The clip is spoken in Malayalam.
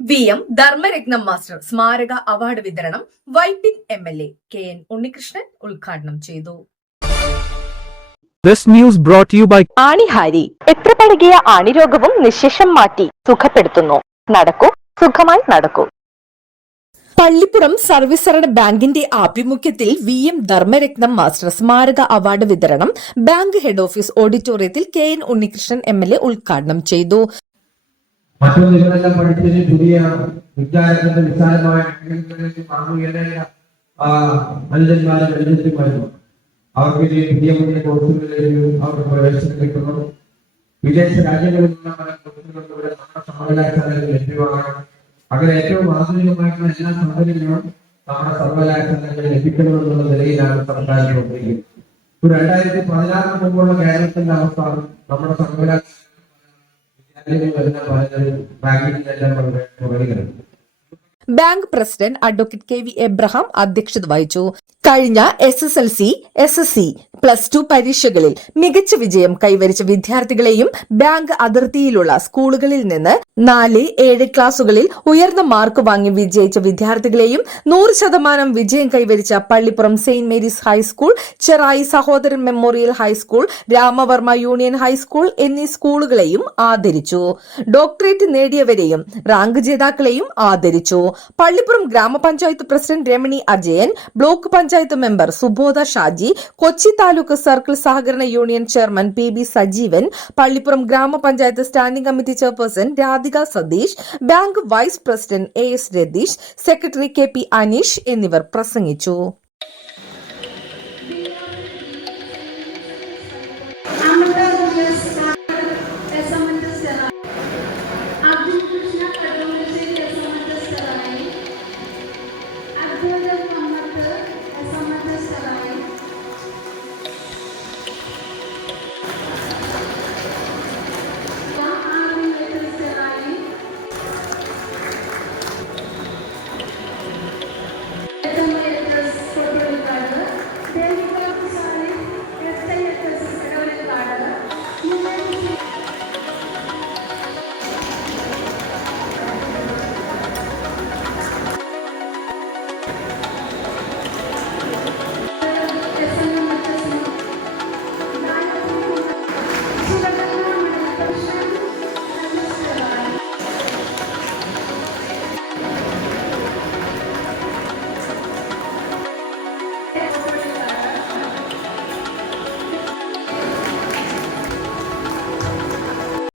VM ധർമ്മരത്നം മാസ്റ്റർ സ്മാരക അവാർഡ് വിതരണം വൈപ്പിൻ MLA KN ഉണ്ണികൃഷ്ണൻ ഉദ്ഘാടനം ചെയ്തു. This news brought to you by ആണിഹാരി. എത്ര പഴകിയ ആണിരോഗവും നിശേഷം മാറ്റി സുഖപ്പെടുത്തുന്നു. നടക്കൂ, സുഖമായി നടക്കൂ. പള്ളിപ്പുറം സർവീസ് സഹകരണ ബാങ്കിന്റെ ആഭിമുഖ്യത്തിൽ VM ധർമ്മരത്നം മാസ്റ്റർ സ്മാരക അവാർഡ് വിതരണം ബാങ്ക് ഹെഡ് ഓഫീസ് ഓഡിറ്റോറിയത്തിൽ KN ഉണ്ണികൃഷ്ണൻ MLA ഉദ്ഘാടനം ചെയ്തു. മറ്റൊന്ന് ഇവരെല്ലാം പഠിച്ചതിന് പുതിയ വിദ്യാലയത്തിന്റെ വിശാലമായ അനുജന്മാരും അനുജന്മാരും അവർക്ക് പുതിയ പുതിയ കോഴ്സുകളിലേക്ക് അവർക്ക് പ്രവേശനം കിട്ടുന്നു. വിദേശ രാജ്യങ്ങളിൽ നിന്നുള്ള പല കോഴ്സുകളും കൂടെ നമ്മുടെ സർവകലാശാലകളിൽ ലഭ്യമാകണം. അങ്ങനെ ഏറ്റവും ആധുനികമായിട്ടുള്ള എല്ലാ സൗകര്യങ്ങളും നമ്മുടെ സർവകലാശാലകളിൽ ലഭിക്കണമെന്നുള്ള നിലയിലാണ് സർക്കാർ പ്രവർത്തിക്കുന്നത്. 2016 മുമ്പുള്ള കേരളത്തിന്റെ അവസ്ഥ നമ്മുടെ സർവകലാശാല bank president advocate KV Abraham അധ്യക്ഷത വഹിച്ചു. കഴിഞ്ഞ SSLC, SSC, +2 പരീക്ഷകളിൽ മികച്ച വിജയം കൈവരിച്ച വിദ്യാർത്ഥികളെയും ബാങ്ക് അതിർത്തിയിലുള്ള സ്കൂളുകളിൽ നിന്ന് 4, 7 ക്ലാസുകളിൽ ഉയർന്ന മാർക്ക് വാങ്ങി വിജയിച്ച വിദ്യാർത്ഥികളെയും 100% വിജയം കൈവരിച്ച Pallipuram saint Mary's high school, Cherai Sahodaran memorial high school, Ramavarma union high school എന്നീ സ്കൂളുകളെയും ആദരിച്ചു. ഡോക്ടറേറ്റ് നേടിയവരെയും റാങ്ക് ജേതാക്കളെയും ആദരിച്ചു. പള്ളിപ്പുറം ഗ്രാമപഞ്ചായത്ത് president Ramani Ajayan, block panchayat member Subodha Shaji, Kochi taluk circle സഹകരണ union chairman PB Sajeevan, Pallipuram ഗ്രാമപഞ്ചായത്ത് standing committee chairperson Radhika Satheesh, bank vice president AS Ratheesh, secretary KP Aneesh എന്നിവർ പ്രസംഗിച്ചു.